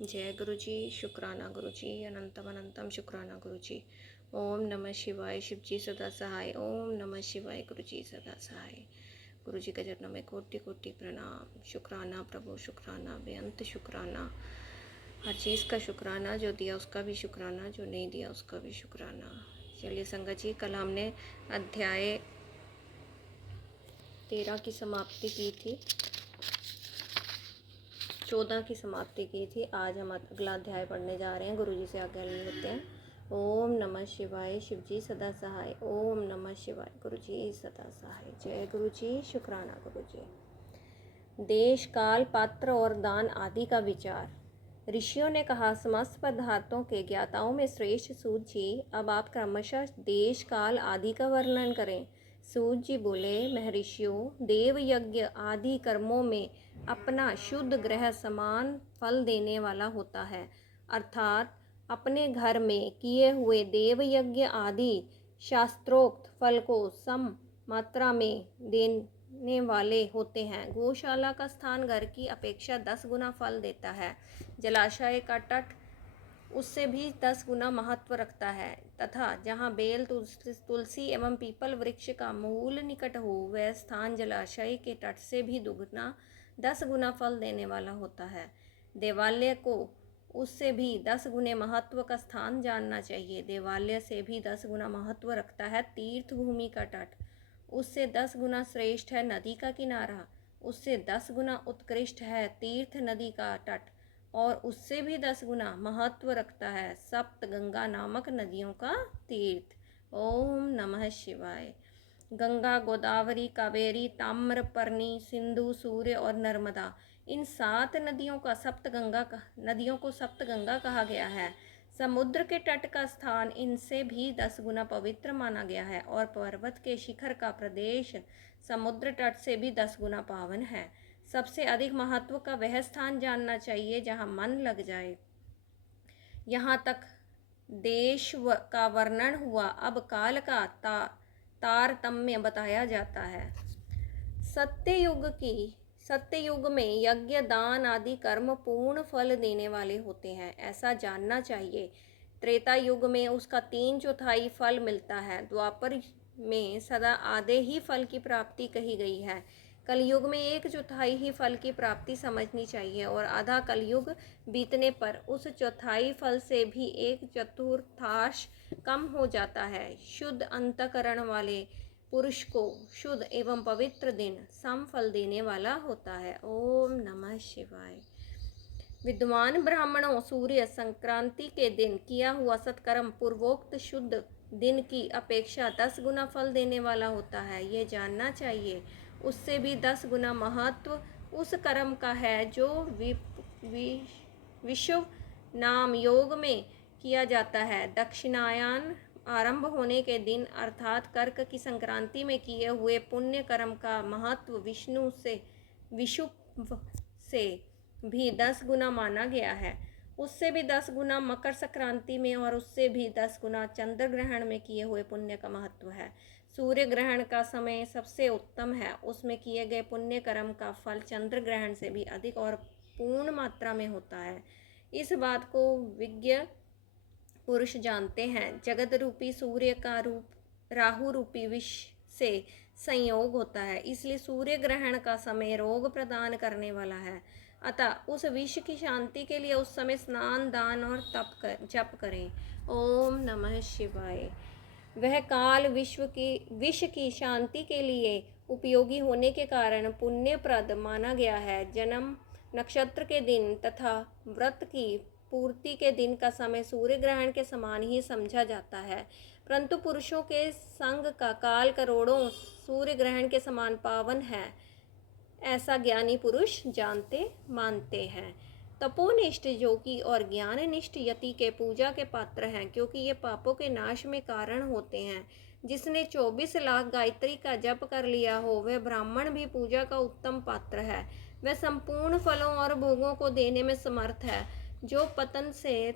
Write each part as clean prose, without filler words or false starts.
जय गुरु जी। शुक्राना गुरु जी। अनंतम अनंतम शुक्राना गुरु जी। ओम नमः शिवाय। शिव जी सदा सहाय। ओम नमः शिवाय। गुरु जी सदा सहाय। गुरु जी के चरणों में कोटि कोटि प्रणाम। शुक्राना प्रभु, शुक्राना बेअंत शुक्राना। हर चीज़ का शुक्राना, जो दिया उसका भी शुक्राना, जो नहीं दिया उसका भी शुक्राना। चलिए संगत जी, कल हमने अध्याय 13 की समाप्ति की थी, 14 की समाप्ति की थी। आज हम अगला अध्याय पढ़ने जा रहे हैं। गुरु जी से आज्ञा लेते हैं। ओम नमः शिवाय। शिव जी सदा सहाय। ओम नमः शिवाय। गुरु जी सदा सहाय। जय गुरु जी। शुक्राना गुरु जी। देश, काल, पात्र और दान आदि का विचार। ऋषियों ने कहा, समस्त पदार्थों के ज्ञाताओं में श्रेष्ठ सूत जी, अब आप क्रमशः देश, काल आदि का वर्णन करें। सूत जी बोले, महर्षियों, देव यज्ञ आदि कर्मों में अपना शुद्ध ग्रह समान फल देने वाला होता है, अर्थात अपने घर में किए हुए देव यज्ञ आदि शास्त्रोक्त फल को सम मात्रा में देने वाले होते हैं। गौशाला का स्थान घर की अपेक्षा 10 गुना फल देता है। जलाशय का तट उससे भी 10 गुना महत्व रखता है, तथा जहाँ बेल, तुलसी एवं पीपल वृक्ष का मूल निकट हो, वह स्थान जलाशय के तट से भी दुगना 10 गुना फल देने वाला होता है। देवालय को उससे भी 10 गुने महत्व का स्थान जानना चाहिए। देवालय से भी 10 गुना महत्व रखता है तीर्थ भूमि का तट। उससे 10 गुना श्रेष्ठ है नदी का किनारा। उससे 10 गुना उत्कृष्ट है तीर्थ नदी का तट। और उससे भी 10 गुना महत्व रखता है सप्त गंगा नामक नदियों का तीर्थ। ओम नमः शिवाय। गंगा, गोदावरी, कावेरी, ताम्रपर्णी, सिंधु, सूर्य और नर्मदा, इन 7 नदियों को सप्तगंगा कहा गया है। समुद्र के तट का स्थान इनसे भी 10 गुना पवित्र माना गया है, और पर्वत के शिखर का प्रदेश समुद्र तट से भी 10 गुना पावन है। सबसे अधिक महत्व का वह स्थान जानना चाहिए जहाँ मन लग जाए। यहाँ तक देश का वर्णन हुआ, अब काल का तारतम्य बताया जाता है। सत्ययुग में यज्ञ, दान आदि कर्म पूर्ण फल देने वाले होते हैं, ऐसा जानना चाहिए। त्रेता युग में उसका 3/4 फल मिलता है। द्वापर में सदा आधे ही फल की प्राप्ति कही गई है। कलयुग में 1/4 ही फल की प्राप्ति समझनी चाहिए, और आधा कलयुग बीतने पर उस चौथाई फल से भी 1/4 कम हो जाता है। शुद्ध अंतःकरण वाले पुरुष को शुद्ध एवं पवित्र दिन सम फल देने वाला होता है। ओम नमः शिवाय। विद्वान ब्राह्मणों, सूर्य संक्रांति के दिन किया हुआ सत्कर्म पूर्वोक्त शुद्ध दिन की अपेक्षा 10 गुना फल देने वाला होता है, ये जानना चाहिए। उससे भी 10 गुना महत्व उस कर्म का है जो विश्व नाम योग में किया जाता है। दक्षिणायन आरंभ होने के दिन अर्थात कर्क की संक्रांति में किए हुए पुण्य कर्म का महत्व विषुव से भी 10 गुना माना गया है। उससे भी 10 गुना मकर संक्रांति में, और उससे भी 10 गुना चंद्र ग्रहण में किए हुए पुण्य का महत्व है। सूर्य ग्रहण का समय सबसे उत्तम है, उसमें किए गए पुण्य कर्म का फल चंद्र ग्रहण से भी अधिक और पूर्ण मात्रा में होता है। इस बात को विज्ञ पुरुष जानते हैं। जगत रूपी सूर्य का रूप राहु रूपी विष से संयोग होता है, इसलिए सूर्य ग्रहण का समय रोग प्रदान करने वाला है। अतः उस विष की शांति के लिए उस समय स्नान, दान और जप करें। ओम नमः शिवाय। वह काल विष की शांति के लिए उपयोगी होने के कारण पुण्यप्रद माना गया है। जन्म नक्षत्र के दिन तथा व्रत की पूर्ति के दिन का समय सूर्य ग्रहण के समान ही समझा जाता है, परंतु पुरुषों के संग का काल करोड़ों सूर्य ग्रहण के समान पावन है, ऐसा ज्ञानी पुरुष जानते मानते हैं। तपोनिष्ठ योगी और ज्ञाननिष्ठ यति के पूजा के पात्र हैं, क्योंकि ये पापों के नाश में कारण होते हैं। जिसने 24 लाख गायत्री का जप कर लिया हो, वह ब्राह्मण भी पूजा का उत्तम पात्र है। वह संपूर्ण फलों और भोगों को देने में समर्थ है। जो पतन से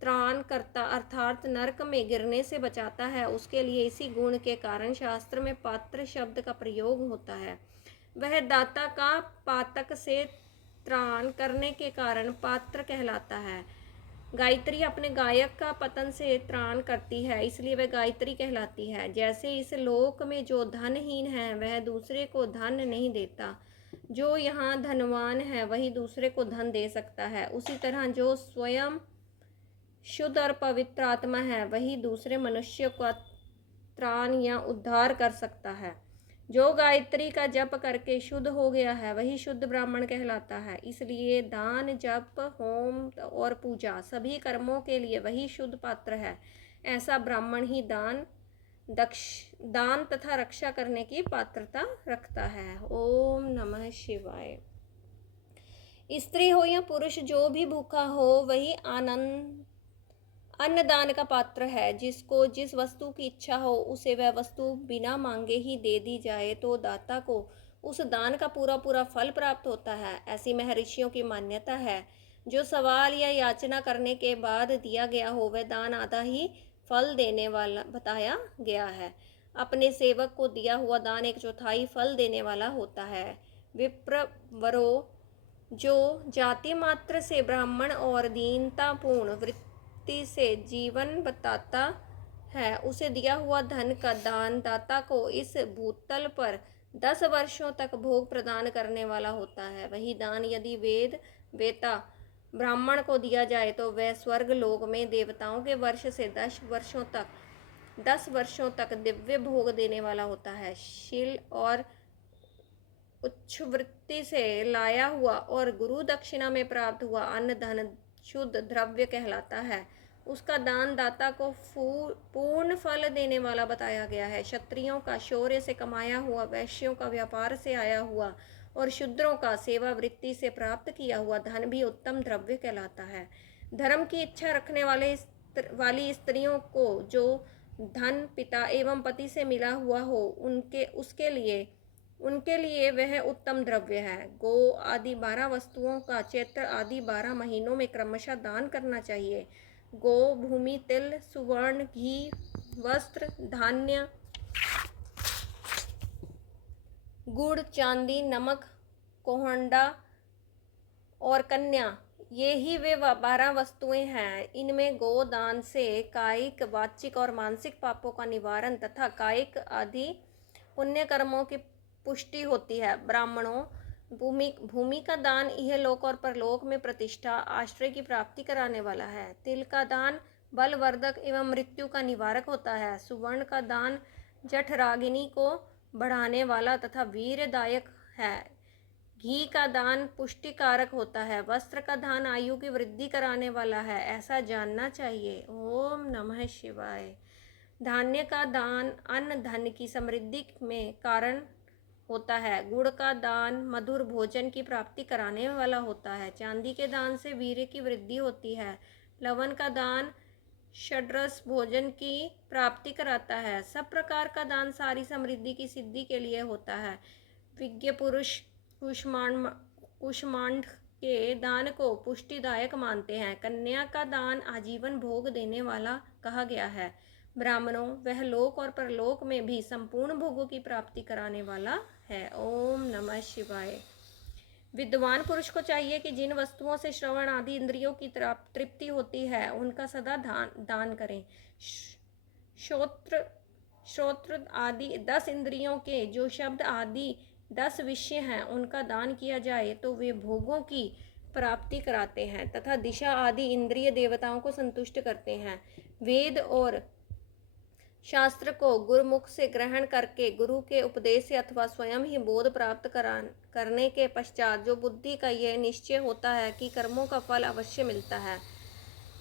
त्राण करता अर्थात नरक में गिरने से बचाता है, उसके लिए इसी गुण के कारण शास्त्र में पात्र शब्द का प्रयोग होता है। वह दाता का पातक से त्राण करने के कारण पात्र कहलाता है। गायत्री अपने गायक का पतन से त्राण करती है, इसलिए वह गायत्री कहलाती है। जैसे इस लोक में जो धनहीन है वह दूसरे को धन नहीं देता, जो यहाँ धनवान है वही दूसरे को धन दे सकता है, उसी तरह जो स्वयं शुद्ध और पवित्र आत्मा है वही दूसरे मनुष्य का त्राण या उद्धार कर सकता है। जो गायत्री का जप करके शुद्ध हो गया है वही शुद्ध ब्राह्मण कहलाता है। इसलिए दान, जप, होम और पूजा सभी कर्मों के लिए वही शुद्ध पात्र है। ऐसा ब्राह्मण ही दान तथा रक्षा करने की पात्रता रखता है। ओम नमः शिवाय। स्त्री हो या पुरुष, जो भी भूखा हो वही अन्नदान का पात्र है। जिसको जिस वस्तु की इच्छा हो उसे वह वस्तु बिना मांगे ही दे दी जाए तो दाता को उस दान का पूरा पूरा फल प्राप्त होता है। ऐसी महर्षियों की मान्यता है। जो सवाल या याचना करने के बाद दिया गया हो वह दान आधा ही फल देने वाला बताया गया है। अपने सेवक को दिया हुआ दान 1/4 फल देने वाला होता है। विप्रवरो, जो जाति मात्र से ब्राह्मण और दीनतापूर्ण वृत्ति से जीवन बताता है, उसे दिया हुआ धन का दान दाता को इस भूतल पर 10 वर्षों तक भोग प्रदान करने वाला होता है। वही दान यदि वेद वेता ब्राह्मण को दिया जाए तो वह स्वर्ग लोक में देवताओं के वर्ष से 10 वर्षों तक दिव्य भोग देने वाला होता है। शील और उच्च वृत्ति से लाया हुआ और गुरु दक्षिणा में प्राप्त हुआ अन्न धन शुद्ध द्रव्य कहलाता है। उसका दान दाता को पूर्ण फल देने वाला बताया गया है। क्षत्रियों का शौर्य से कमाया हुआ, वैश्यों का व्यापार से आया हुआ और शूद्रों का सेवा वृत्ति से प्राप्त किया हुआ धन भी उत्तम द्रव्य कहलाता है। धर्म की इच्छा रखने वाली स्त्रियों को जो धन पिता एवं पति से मिला हुआ हो उनके लिए वह उत्तम द्रव्य है। गो आदि 12 वस्तुओं का चैत्र आदि 12 महीनों में क्रमशः दान करना चाहिए। गो, भूमि, तिल, सुवर्ण, घी, वस्त्र, धान्य, गुड़, चांदी, नमक, कोहंडा और कन्या, ये ही वे 12 वस्तुएं हैं। इनमें गोदान से कायिक, वाचिक और मानसिक पापों का निवारण तथा कायिक आदि पुण्य कर्मों की पुष्टि होती है। ब्राह्मणों, भूमि का दान इहलोक और परलोक में प्रतिष्ठा, आश्रय की प्राप्ति कराने वाला है। तिल का दान बलवर्धक एवं मृत्यु का निवारक होता है। सुवर्ण का दान जठराग्नि को बढ़ाने वाला तथा वीरदायक है। घी का दान पुष्टिकारक होता है। वस्त्र का दान आयु की वृद्धि कराने वाला है, ऐसा जानना चाहिए। ओम नमः शिवाय। धान्य का दान अन्न धन की समृद्धि में कारण होता है। गुड़ का दान मधुर भोजन की प्राप्ति कराने वाला होता है। चांदी के दान से वीर्य की वृद्धि होती है। लवण का दान षड्रस भोजन की प्राप्ति कराता है। सब प्रकार का दान सारी समृद्धि की सिद्धि के लिए होता है। विज्ञ पुरुष कुष्मांड के दान को पुष्टिदायक मानते हैं। कन्या का दान आजीवन भोग देने वाला कहा गया है। ब्राह्मणों, वह लोक और परलोक में भी संपूर्ण भोगों की प्राप्ति कराने वाला है। ओम नमः शिवाय। विद्वान पुरुष को चाहिए कि जिन वस्तुओं से श्रवण आदि इंद्रियों की तृप्ति होती है उनका सदा दान करें। श्रोत्र आदि 10 इंद्रियों के जो शब्द आदि 10 विषय हैं उनका दान किया जाए तो वे भोगों की प्राप्ति कराते हैं तथा दिशा आदि इंद्रिय देवताओं को संतुष्ट करते हैं। वेद और शास्त्र को गुरुमुख से ग्रहण करके गुरु के उपदेश से अथवा स्वयं ही बोध प्राप्त करने के पश्चात जो बुद्धि का यह निश्चय होता है कि कर्मों का फल अवश्य मिलता है,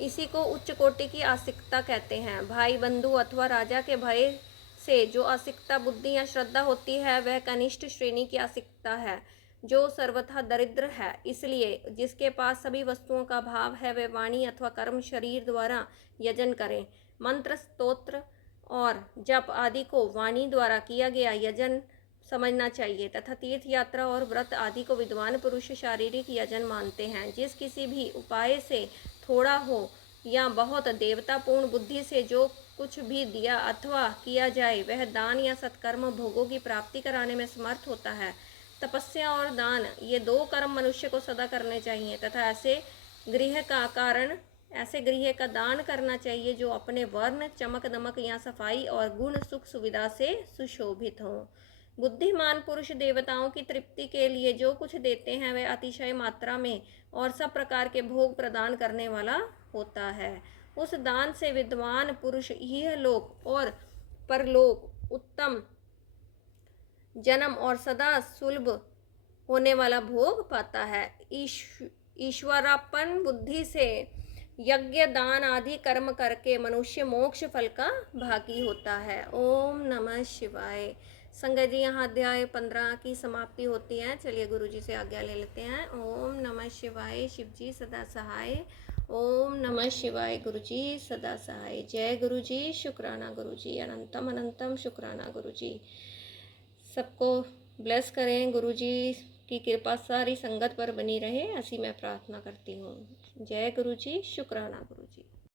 इसी को उच्च कोटि की आस्तिकता कहते हैं। भाई बंधु अथवा राजा के भय से जो आस्तिकता बुद्धि या श्रद्धा होती है वह कनिष्ठ श्रेणी की आस्तिकता है जो सर्वथा दरिद्र है। इसलिए जिसके पास सभी वस्तुओं का भाव है वह वाणी अथवा कर्म शरीर द्वारा यजन करें। मंत्र, स्तोत्र और जप आदि को वाणी द्वारा किया गया यजन समझना चाहिए तथा तीर्थ यात्रा और व्रत आदि को विद्वान पुरुष शारीरिक यजन मानते हैं। जिस किसी भी उपाय से थोड़ा हो या बहुत देवतापूर्ण बुद्धि से जो कुछ भी दिया अथवा किया जाए वह दान या सत्कर्म भोगों की प्राप्ति कराने में समर्थ होता है। तपस्या और दान, ये 2 कर्म मनुष्य को सदा करने चाहिए तथा ऐसे गृह का दान करना चाहिए जो अपने वर्ण, चमक दमक या सफाई और गुण सुख सुविधा से सुशोभित हो। बुद्धिमान पुरुष देवताओं की तृप्ति के लिए जो कुछ देते हैं वह अतिशय मात्रा में और सब प्रकार के भोग प्रदान करने वाला होता है। उस दान से विद्वान पुरुष यह लोक और परलोक, उत्तम जन्म और सदा सुलभ होने वाला भोग पाता है। ईश्वरार्पण बुद्धि से यज्ञ दान आदि कर्म करके मनुष्य मोक्ष फल का भागी होता है। ओम नमः शिवाय। संगत जी, यहाँ अध्याय 15 की समाप्ति होती है। चलिए गुरु जी से आज्ञा ले लेते हैं। ओम नमः शिवाय। शिव जी सदा सहाय। ओम नमः शिवाय। गुरु जी सदा सहाय। जय गुरु जी। शुक्राना गुरु जी। अनंतम अनंतम शुक्राना गुरु जी। सबको ब्लेस करें। गुरु जी की कृपा सारी संगत पर बनी रहे, ऐसी मैं प्रार्थना करती हूँ। जय गुरु जी। शुक्राना गुरु जी।